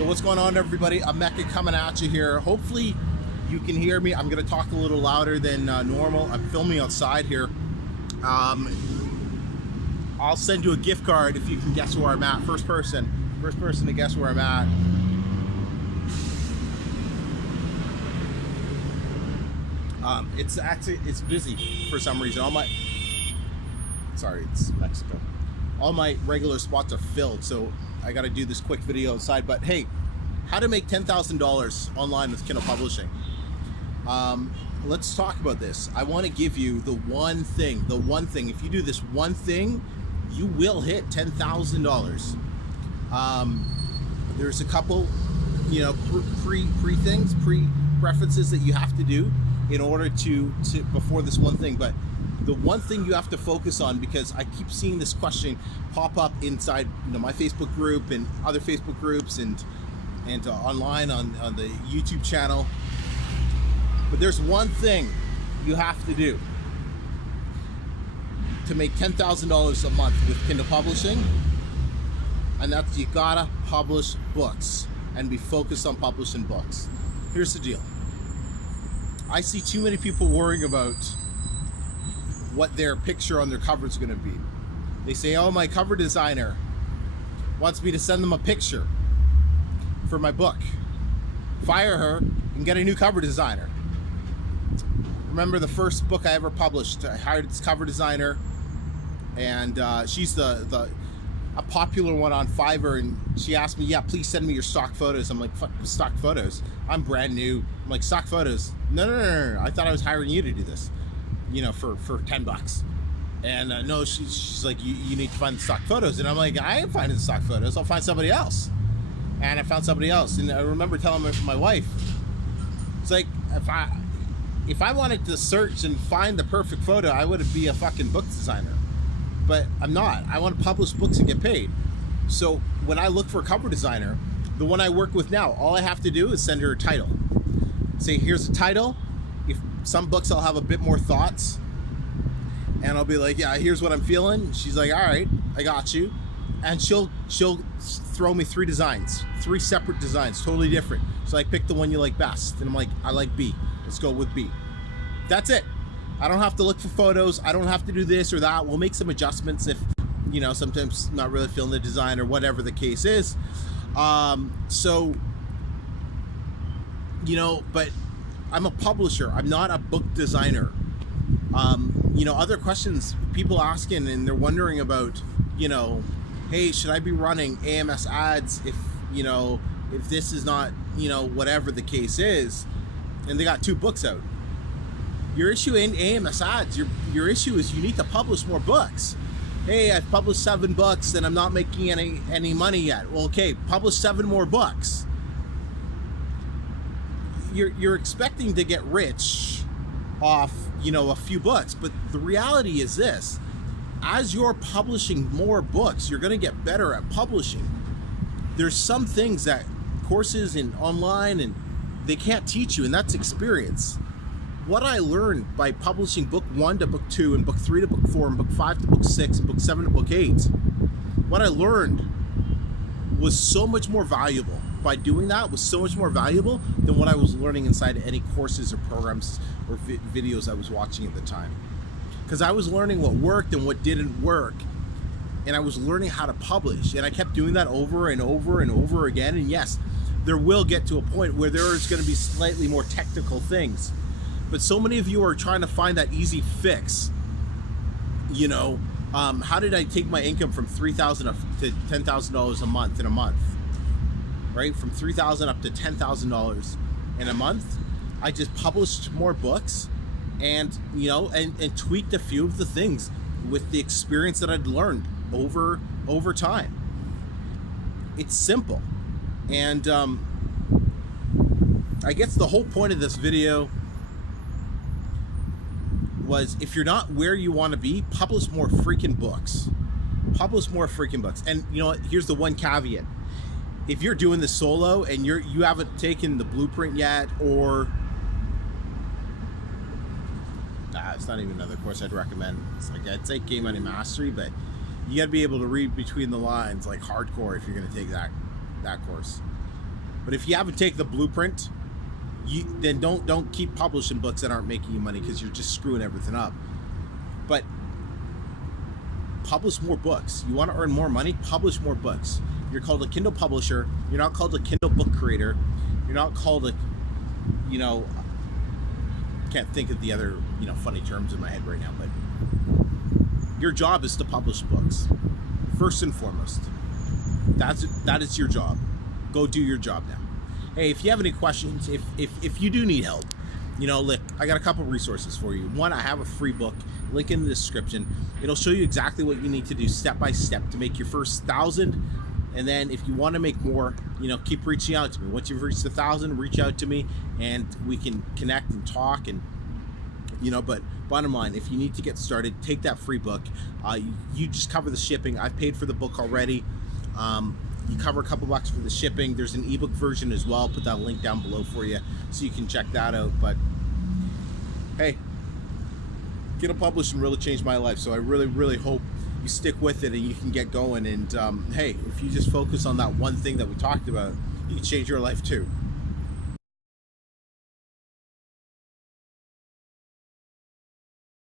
Yo, what's going on, everybody? I'm Mecca coming at you here. Hopefully you can hear me. I'm going to talk a little louder than normal. I'm filming outside here. I'll send you a gift card if you can guess where I'm at. First person to guess where I'm at. It's busy for some reason. It's Mexico. All my regular spots are filled, so I got to do this quick video outside. But hey, how to make $10,000 online with Kindle publishing. Let's talk about this. I want to give you the one thing. If you do this one thing, you will hit $10,000. There's a couple, preferences that you have to do in order to before this one thing. But the one thing you have to focus on, because I keep seeing this question pop up inside my Facebook group and other Facebook groups and online on the YouTube channel. But there's one thing you have to do to make $10,000 a month with Kindle publishing, and that's you gotta publish books and be focused on publishing books. Here's the deal. I see too many people worrying about what their picture on their cover is going to be. They say, oh, my cover designer wants me to send them a picture for my book. Fire her and get a new cover designer. Remember the first book I ever published, I hired this cover designer, and she's a popular one on Fiverr, and she asked me, yeah, please send me your stock photos. I'm like, fuck stock photos, I'm brand new. I'm like, stock photos? No, I thought I was hiring you to do this, for $10. And no, she's like, you need to find the stock photos. And I'm like, I ain't finding the stock photos, I'll find somebody else. And I found somebody else. And I remember telling my wife, it's like, if I wanted to search and find the perfect photo, I would be a fucking book designer. But I'm not. I want to publish books and get paid. So when I look for a cover designer, the one I work with now, all I have to do is send her a title. Say, here's the title. If some books I'll have a bit more thoughts, and I'll be like, yeah, here's what I'm feeling. She's like, all right, I got you. And she'll throw me three separate designs, totally different. So I pick the one you like best. And I'm like, I like B. Let's go with B. That's it. I don't have to look for photos. I don't have to do this or that. We'll make some adjustments if, sometimes not really feeling the design or whatever the case is. But I'm a publisher. I'm not a book designer. Other questions people asking, and they're wondering about, hey, should I be running AMS ads if this is not, whatever the case is, and they got 2 books out. Your issue ain't AMS ads. Your issue is you need to publish more books. Hey, I've published 7 books and I'm not making any money yet. Well, okay, publish 7 more books. You're expecting to get rich off, a few books, but the reality is this: as you're publishing more books, you're going to get better at publishing. There's some things that courses and online and they can't teach you, and that's experience. What I learned by publishing book 1 to book 2 and book 3 to book 4 and book 5 to book 6 and book 7 to book 8, what I learned was so much more valuable. By doing that was so much more valuable than what I was learning inside any courses or programs or videos I was watching at the time. Because I was learning what worked and what didn't work, and I was learning how to publish, and I kept doing that over and over and over again. And yes, there will get to a point where there is going to be slightly more technical things. But so many of you are trying to find that easy fix. How did I take my income from $3,000 up to $10,000 a month in a month? Right? From $3,000 up to $10,000 in a month. I just published more books and tweaked a few of the things with the experience that I'd learned over time. It's simple. And I guess the whole point of this video was, if you're not where you want to be, publish more freaking books. And here's the one caveat. If you're doing this solo and you haven't taken the blueprint yet, or it's not even another course I'd recommend. It's like, I'd say Game Money Mastery, but you got to be able to read between the lines like hardcore if you're going to take that course. But if you haven't taken the blueprint, then don't keep publishing books that aren't making you money, because you're just screwing everything up. But publish more books. You want to earn more money? Publish more books. You're called a Kindle publisher. You're not called a Kindle book creator. You're not called a, can't think of the other, funny terms in my head right now, but your job is to publish books. First and foremost. That is your job. Go do your job now. Hey, if you have any questions, if you do need help, look, I got a couple resources for you. One, I have a free book, link in the description. It'll show you exactly what you need to do step by step to make your first 1,000. And then if you want to make more, keep reaching out to me. Once you've reached 1,000, reach out to me and we can connect and talk. And but bottom line, if you need to get started, take that free book. You just cover the shipping. I've paid for the book already. You cover a couple bucks for the shipping. There's an ebook version as well. I'll put that link down below for you so you can check that out. But hey, Kindle publishing really changed my life, so I really, really hope you stick with it and you can get going. And hey, if you just focus on that one thing that we talked about, you can change your life too.